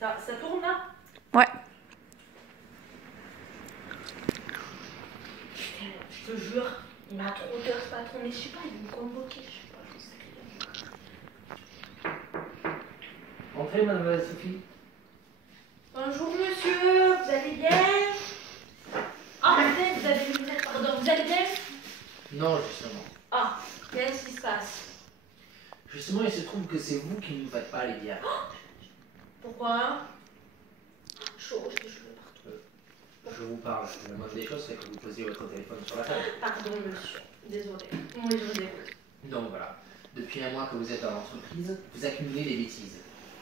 Ça tourne là? Ouais. Putain, je te jure, il m'a trop peur ce patron, mais je sais pas, il me convoquer, je sais pas, j'en sais rien. Entrez, mademoiselle Sophie. Bonjour monsieur, vous allez bien? Ah, peut-être vous avez des lunettes, pardon, vous allez bien? Non, justement. Ah, qu'est-ce qui se passe? Justement, il se trouve que c'est vous qui ne nous faites pas les diables. Pourquoi? Chaud, j'ai des cheveux partout. Je vous parle. La moindre des choses, c'est que vous posiez votre téléphone sur la table. Pardon monsieur, désolé. Oui, je vous écoute. Donc voilà. Depuis un mois que vous êtes dans l'entreprise, vous accumulez des bêtises.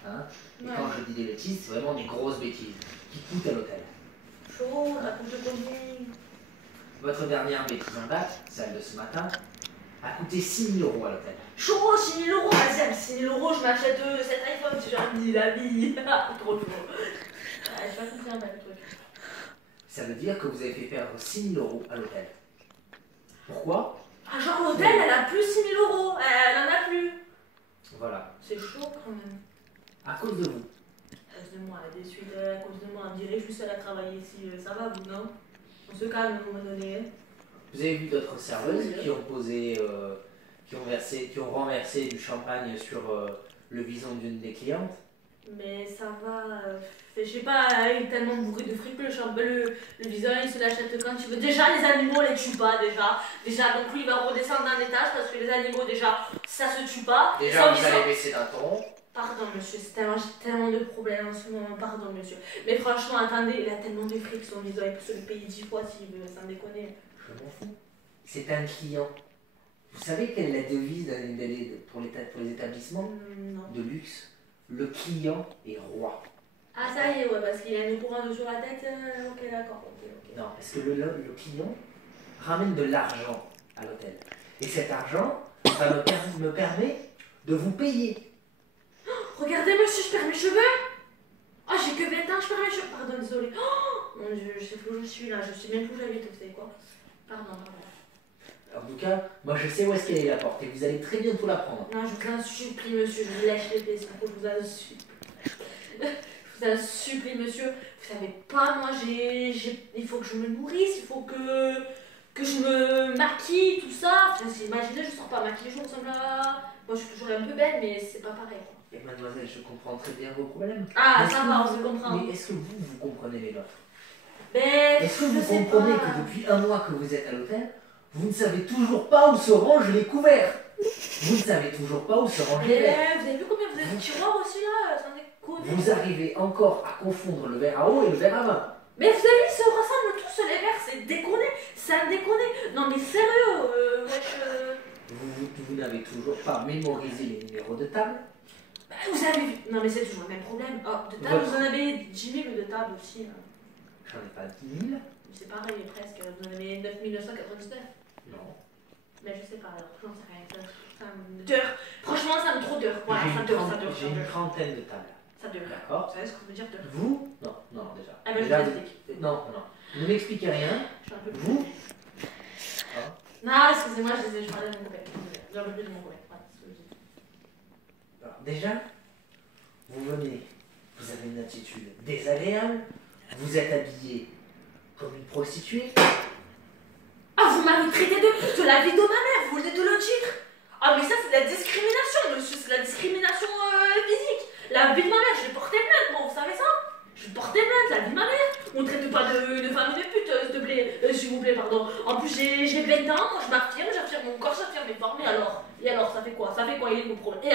Hein? Et quand je dis des bêtises, c'est vraiment des grosses bêtises qui coûtent à l'hôtel. Chaud, ça coûte combien? Votre dernière bêtise en date, celle de ce matin, a coûté 6 000 € à l'hôtel. Chaud, 6 000 €, vas-y, avec 6 000 € je m'achète cet iPhone si j'ai envie, la vie. Trop chaud. J'ai pas compris un peu le truc. Ça veut dire que vous avez fait perdre 6 000 € à l'hôtel. Pourquoi? Ah, genre l'hôtel, elle a plus 6 000 €, elle en a plus. Voilà. C'est chaud quand même. À cause de vous. À cause de moi, des suites, à cause de moi, on dirait que je suis seule à travailler ici, ça va vous, non? On se calme à un moment donné. Vous avez vu d'autres serveuses qui ont posé, qui ont renversé du champagne sur le vison d'une des clientes? Mais ça va, je sais pas, il est tellement bourré de fric le vison, il se l'achète quand il veut. Déjà, les animaux, on les tue pas, déjà. Donc lui, il va redescendre d'un étage parce que les animaux, déjà, ça se tue pas. Déjà, vous allez baisser d'un ton. Pardon, monsieur, j'ai tellement de problèmes en ce moment, pardon, monsieur. Mais franchement, attendez, il a tellement de fric son vison, il peut se le payer 10 fois s'il veut, sans déconner. Je m'en fous. C'est un client. Vous savez quelle est la devise pour les établissements de luxe? Le client est roi. Ah, ça y est, ouais, parce qu'il a une couronne sur la tête. Ok, d'accord. Ok. Non, parce que le client ramène de l'argent à l'hôtel. Et cet argent, ça me permet de vous payer. Regardez, monsieur, je perds mes cheveux. Ah, j'ai que 20 ans, je perds mes cheveux. Pardon, désolé. Oh, mon Dieu, je sais plus où je suis là. Je sais même plus où j'habite, vous savez quoi. Pardon. En tout cas, moi je sais où est-ce qu'elle est la porte et vous allez très bientôt la prendre. Non, je vous en supplie, monsieur, je vous lâche les pieds, s'il vous plaît, je vous en supplie. Je vous en supplie, monsieur. Vous savez pas, moi, il faut que je me nourrisse, il faut que je me maquille, tout ça. Enfin, imaginez, je sors pas maquillée, je ressemble à... Moi, je suis toujours un peu belle, mais c'est pas pareil. Et mademoiselle, je comprends très bien vos problèmes. Ah, ça va, on se comprend. Mais est-ce que vous comprenez les nôtres? Ben, est-ce que vous comprenez que depuis un mois que vous êtes à l'hôtel, vous ne savez toujours pas où se rangent les couverts? Vous ne savez toujours pas où se rangent les verres. Vous avez vu combien vous avez de tiroirs aussi là? Sans déconner. Vous arrivez encore à confondre le verre à eau et le verre à vin. Mais vous avez vu, ça ressemble tous les verres, c'est déconné, ça déconné. Non mais sérieux, wesh. Vous n'avez toujours pas mémorisé les numéros de table? Bah, vous avez vu. Non mais c'est toujours le même problème. Oh, de table, vous en avez 10 000 de table aussi. Là. J'en ai pas 10 000. C'est pareil presque, vous en avez 9 999. Non. Mais je sais pas, alors j'en sais rien. Ça me dure. Franchement, ça me trop dure. Voilà, ça dure. J'ai une trentaine de tables. Ça dure. D'accord. Vous savez ce qu'on veut dire dure? Vous? Non, déjà. Ah ben déjà, je vous explique. non. Ne m'expliquez rien. Je suis un peu plus. Vous? Non, excusez-moi, je parlais de mon copain. J'ai un peu plus de mon copain. Voilà, c'est ce que je dis. Alors, déjà, vous venez, vous avez une attitude désagréable, vous êtes habillé comme une prostituée. Ah, vous m'avez traité de pute, la vie de ma mère, vous venez de le dire. Ah, mais ça, c'est de la discrimination, monsieur, c'est de la discrimination physique. La vie de ma mère, je vais porter plainte, bon, vous savez ça? Je vais porter plainte, la vie de ma mère. On ne traite pas de femme de pute, s'il vous plaît, pardon. En plus, j'ai 20 ans, moi, je m'affirme, j'affirme mon corps, j'affirme mes formes, et alors, ça fait quoi? Ça fait quoi, il est mon problème? Et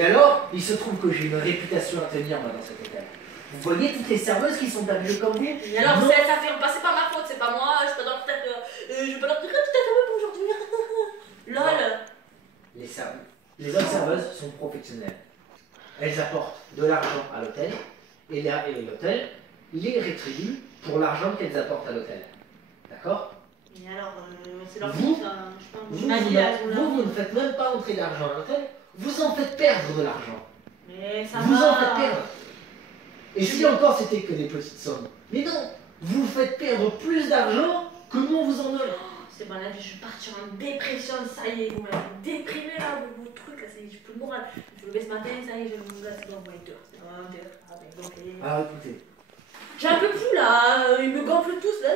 alors, il se trouve que j'ai une réputation à tenir, moi, dans cet hôtel. Vous voyez toutes les serveuses qui sont habillées comme vous? Et alors, ça fait pas, c'est pas ma faute, c'est pas moi, je suis pas dans le tête, je vais pas leur dire tout à fait pour aujourd'hui. LOL. Les autres serveuses sont professionnelles. Elles apportent de l'argent à l'hôtel, et l'hôtel les rétribue pour l'argent qu'elles apportent à l'hôtel. D'accord? Et alors, c'est leur vous, vie, ça, je sais pas, vous ne faites même pas entrer d'argent à l'hôtel, vous en faites perdre de l'argent. Mais ça vous va. en faites perdre. Et si encore c'était que des petites sommes. Mais non, vous faites perdre plus d'argent que nous on vous en donne. C'est bon, là, je suis partie en dépression, ça y est, vous m'avez déprimé là, vos trucs, là, ça y est, j'ai plus le moral. Je me lever ce matin, ça y est, j'ai le moral, c'est bon, ouais, c'est bon, Ah, écoutez. j'ai un peu fou là, ils me gonflent tous là.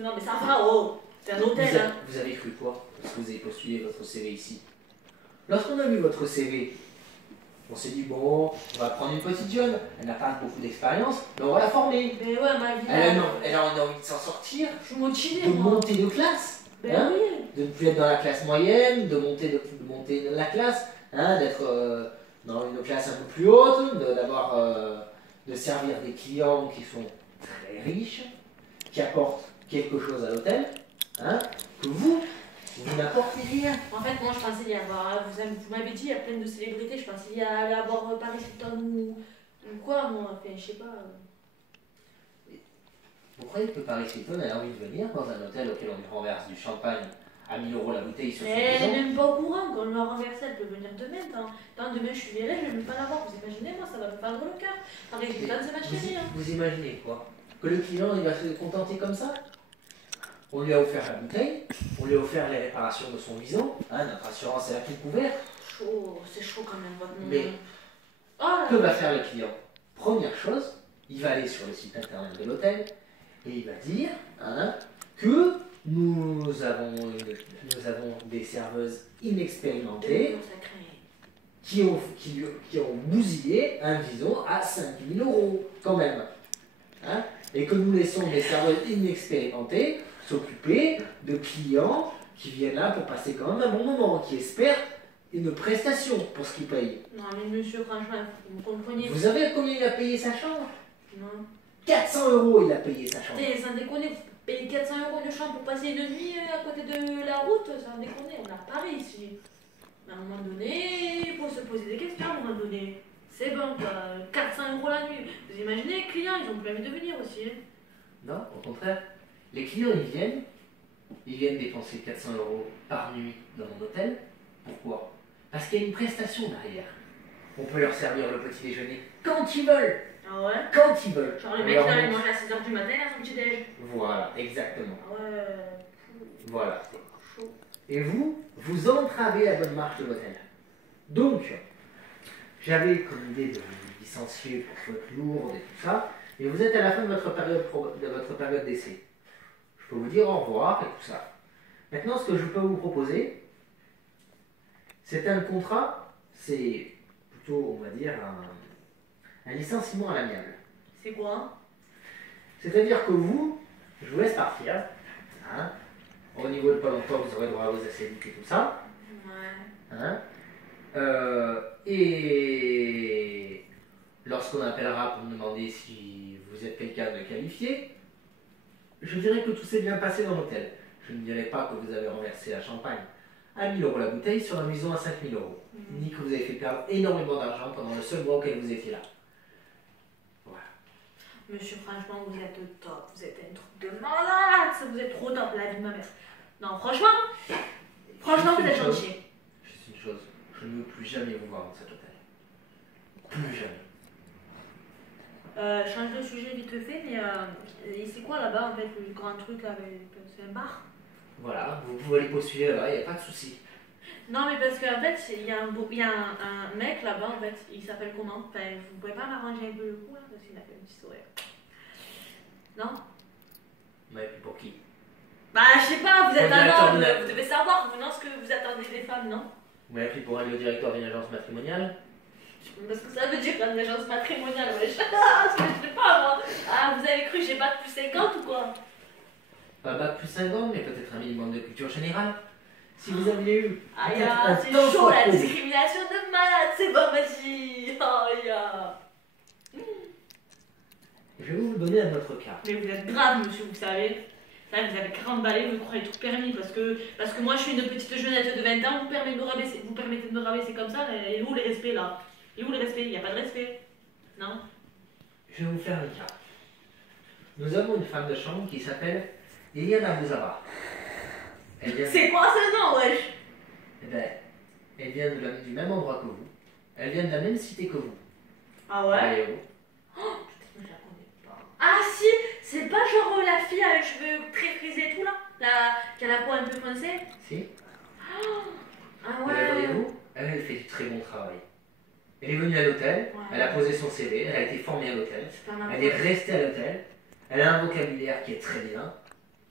Non, mais ça va, oh, c'est un hôtel. Hein. Vous avez cru quoi parce que vous avez postulé votre CV ici? Lorsqu'on a vu votre CV, on s'est dit bon, on va prendre une petite jeune, elle n'a pas beaucoup d'expérience, mais on va la former. Mais ouais, ma vie. Elle a envie de s'en sortir, je suis motivée. de monter de classe. Ben Hein, oui. de ne plus être dans la classe moyenne, de monter dans la classe, hein, d'être dans une classe un peu plus haute, de servir des clients qui sont très riches, qui apportent quelque chose à l'hôtel, hein, que vous n'apportez rien. En fait, moi je pensais y avoir, vous m'avez dit, il y a plein de célébrités, je pensais y aller avoir Paris Hilton ou quoi, moi, enfin, je sais pas. Vous croyez que Paris Hilton a envie de venir dans un hôtel auquel on lui renverse du champagne à 1000 € la bouteille sur son Elle maison? n'est même pas au courant, quand on l'a renversé, elle peut venir demain. Demain je suis virée, je ne vais même pas la voir, vous imaginez, moi ça va me fendre le cœur. Attendez, j'ai pas de ma chérie. Hein. Vous imaginez quoi? Que le client il va se contenter comme ça? On lui a offert la bouteille, on lui a offert les réparations de son vison, hein, notre assurance est à tout couvert. Chaud, c'est chaud quand même votre nom. Mais oh, que va faire le client? Première chose, il va aller sur le site internet de l'hôtel et il va dire hein, que nous avons des serveuses inexpérimentées qui ont bousillé un vison à 5000 € quand même. Hein, et que nous laissons des serveuses inexpérimentées s'occuper de clients qui viennent là pour passer quand même un bon moment, qui espèrent une prestation pour ce qu'ils payent. Non mais monsieur, franchement, vous comprenez. Vous savez combien il a payé sa chambre? Non. 400 € il a payé sa chambre. Sans déconner, vous payez 400 € de chambre pour passer une nuit à côté de la route, sans déconner, on a Paris ici. Mais à un moment donné, il faut se poser des questions à un moment donné. C'est bon quoi, 400 € la nuit. Vous imaginez les clients, ils ont plus envie de venir aussi. Hein. Non, au contraire. Les clients ils viennent dépenser 400 € par nuit dans mon hôtel. Pourquoi? Parce qu'il y a une prestation derrière. On peut leur servir le petit déjeuner quand ils veulent. Ah ouais? Quand ils veulent. Genre le mec qui allait manger à 6 h du matin à son petit déj. Voilà, exactement. Ah ouais. Voilà. Chaud. Et vous entravez la bonne marche de l'hôtel. Donc, j'avais comme idée de vous licencier pour faute lourde et tout ça, et vous êtes à la fin de votre période d'essai. Je peux vous dire au revoir et tout ça. Maintenant, ce que je peux vous proposer, c'est un contrat, c'est plutôt, on va dire, un licenciement à l'amiable. C'est quoi? C'est-à-dire que je vous laisse partir. Hein, au niveau de Pôle emploi, vous aurez droit aux ACDIC et tout ça. Ouais. Hein, et lorsqu'on appellera pour me demander si vous êtes quelqu'un de qualifié, je dirai que tout s'est bien passé dans l'hôtel. Je ne dirai pas que vous avez renversé la champagne à 1000 € la bouteille sur un maison à 5000 €, ni que vous avez fait perdre énormément d'argent pendant le seul mois auquel vous étiez là. Voilà. Monsieur, franchement, vous êtes top, vous êtes un truc de malade, vous êtes trop top, la vie de ma mère. Non, franchement, vous êtes gentil. Juste une chose, je ne veux plus jamais vous voir dans cet hôtel. Plus jamais. Change de sujet vite fait, mais c'est quoi là-bas en fait, le grand truc là, c'est un bar? Voilà, vous pouvez aller postuler là-bas, il n'y a pas de souci. Non, mais parce qu'en fait, il y a un mec là-bas, en fait, il s'appelle comment? Enfin, vous pouvez pas m'arranger un peu le coup là, parce qu'il a fait un petit sourire. Non? Mais pour qui? Bah, je sais pas, vous êtes un homme, de... vous devez savoir, vous, non, ce que vous attendez des femmes, non? Vous m'avez pris pour aller au directeur d'une agence matrimoniale? Parce que ça veut dire une agence matrimoniale, wesh. Parce que je sais pas, moi. Ah, vous avez cru que j'ai pas de plus 50 ou quoi? Pas bac plus 50, mais peut-être un minimum de culture générale. Si vous aviez eu. Ah, c'est chaud la discrimination de malade, c'est bon, vas-y. Oh, Je vais vous donner un autre cas. Mais vous êtes grave, monsieur, vous savez. Là, vous avez 40 balais, vous croyez tout permis. Parce que moi, je suis une petite jeunette de 20 ans, vous permettez de me rabaisser comme ça. Et où les respects là? Et où le respect? Il n'y a pas de respect. Non? Je vais vous faire un cas. Nous avons une femme de chambre qui s'appelle Eliana Bouzara. C'est quoi ce nom, wesh? Eh bien, elle vient du même endroit que vous. Elle vient de la même cité que vous. Ah ouais? Allez-vous. Oh, putain, je la connais pas. Ah si, c'est pas genre la fille avec les cheveux très frisés et tout là? Qui a la peau un peu foncée. Si. Ah Et ouais. voyez-vous, elle fait du très bon travail. Elle est venue à l'hôtel, Ouais. elle a posé son CV, elle a été formée à l'hôtel, C'est pas ma elle est peau. restée à l'hôtel, elle a un vocabulaire qui est très bien,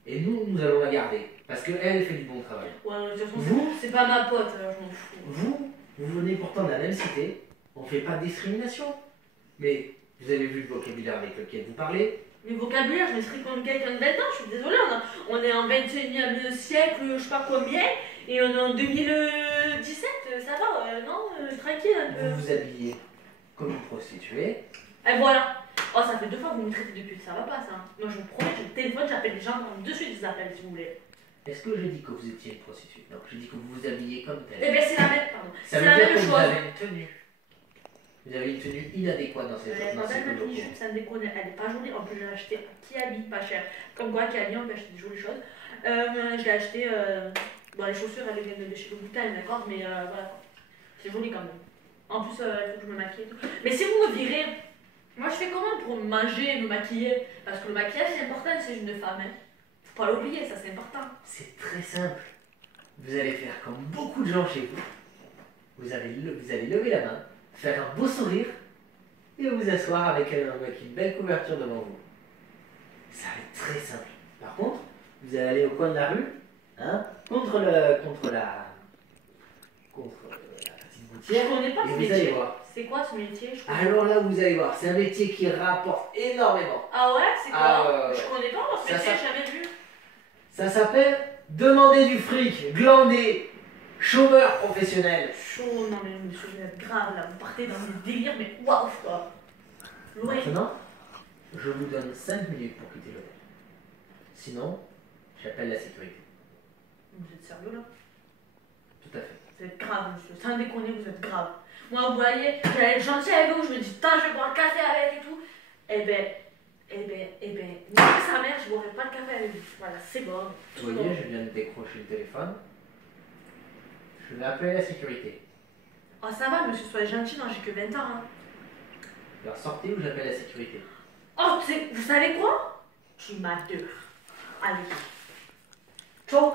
et nous allons la garder, parce qu'elle fait du bon travail. Ouais, de toute façon, Vous c'est pas ma pote, alors je m'en fous. Vous venez pourtant de la même cité, on ne fait pas de discrimination. Mais vous avez vu le vocabulaire avec lequel vous parlez. Le vocabulaire, je m'exprime comme quelqu'un de 20 ans, je suis désolée, on est en 21e siècle, je sais pas combien, et on est en 2017, ça va, non, tranquille un peu. Vous vous habillez comme une prostituée. Et voilà. Oh, ça fait 2 fois que vous me traitez de pute, ça va pas ça. Moi je vous promets, je téléphone, j'appelle les gens, de suite ils appellent si vous voulez. Est-ce que j'ai dit que vous étiez une prostituée? Non, j'ai dit que vous vous habillez comme Eh telle. ben c'est la même, pardon. Ça C'est veut la dire même que vous chose. avez une tenue. Vous avez une tenue inadéquate dans ces Quand locaux. même, ma mini-jupe, ça me déconne, elle est pas jolie. En plus, j'ai acheté un Kiabi pas cher. Comme quoi, Kiabi, on peut acheter des jolies choses. Je l'ai acheté. Bon, les chaussures, elles viennent de chez Louboutin, d'accord, mais voilà. C'est joli quand même. En plus, il faut que je me maquille et tout. Mais si vous me virez, moi je fais comment pour manger et me maquiller? Parce que le maquillage, c'est important, c'est une femme. Hein. Faut pas l'oublier, ça c'est important. C'est très simple. Vous allez faire comme beaucoup de gens chez vous. Vous allez lever la main, faire un beau sourire et vous asseoir avec une belle couverture devant vous. Ça va être très simple. Par contre, vous allez aller au coin de la rue, hein, contre la petite gouttière, Je connais pas et ce vous allez métier. voir. C'est quoi ce métier? Je connais. Alors là, vous allez voir, c'est un métier qui rapporte énormément. Ah ouais, c'est quoi? Ah, Je connais pas ce ça, métier, ça- j'ai jamais vu. Ça s'appelle demander du fric, glander, chômeur professionnel. Chaud, non mais monsieur, vous êtes grave là, vous partez dans des délires, mais waouh quoi. Ouais. Maintenant, je vous donne 5 minutes pour quitter l'hôtel. Sinon, j'appelle la sécurité. Vous êtes sérieux là? Tout à fait. Vous êtes grave monsieur, sans déconner, vous êtes grave. Moi vous voyez, j'allais être gentil avec vous, je me dis putain je vais boire le café avec et tout. Nique sa mère, je boirai pas le café avec vous. Voilà, c'est bon. Vous voyez, je viens de décrocher le téléphone. Je vais appeler la sécurité. Oh ça va monsieur, soyez gentil, non j'ai que 20 ans. Hein. Alors sortez ou j'appelle la sécurité. Oh, vous savez quoi? Tu m'adores. Allez. Ciao.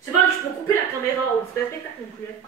C'est bon, je peux couper la caméra, c'est un spectacle non plus. Hein.